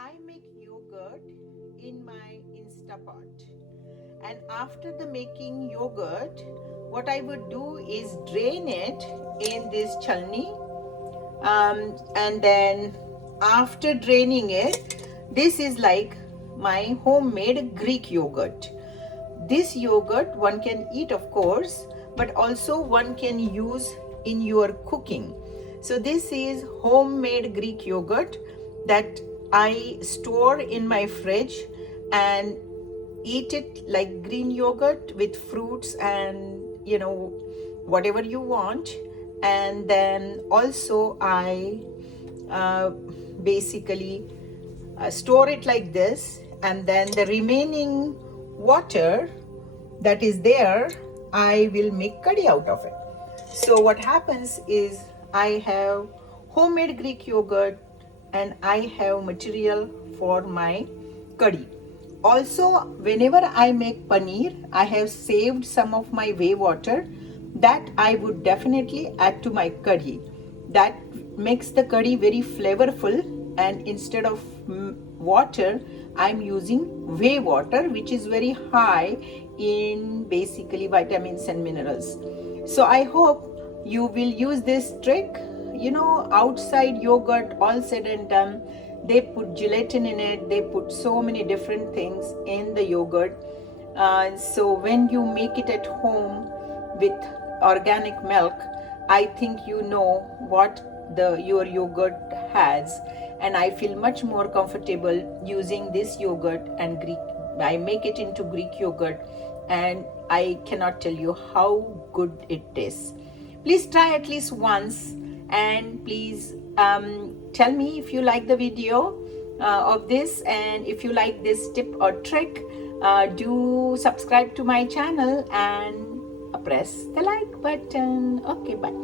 I make yogurt in my Instapot. And after the making yogurt, what I would do is drain it in this chalni. And then after draining it, this is like my homemade Greek yogurt. This yogurt one can eat, of course, but also one can use in your cooking. So this is homemade Greek yogurt that I store in my fridge and eat it like green yogurt with fruits and whatever you want. And then also I basically store it like this, and then the remaining water that is there, I will make curry out of it. So what happens is I have homemade Greek yogurt and I have material for my curry. Also, whenever I make paneer, I have saved some of my whey water that I would definitely add to my curry. That makes the curry very flavorful, and instead of water, I'm using whey water, which is very high in basically vitamins and minerals. So I hope you will use this trick. Outside yogurt, all said and done, they put gelatin in it, they put so many different things in the yogurt. So when you make it at home with organic milk, I think you know what your yogurt has, and I feel much more comfortable using this yogurt and Greek. I make it into Greek yogurt, and I cannot tell you how good it tastes. Please try at least once, and please tell me if you like the video of this, and if you like this tip or trick, do subscribe to my channel and press the like button. Okay, bye.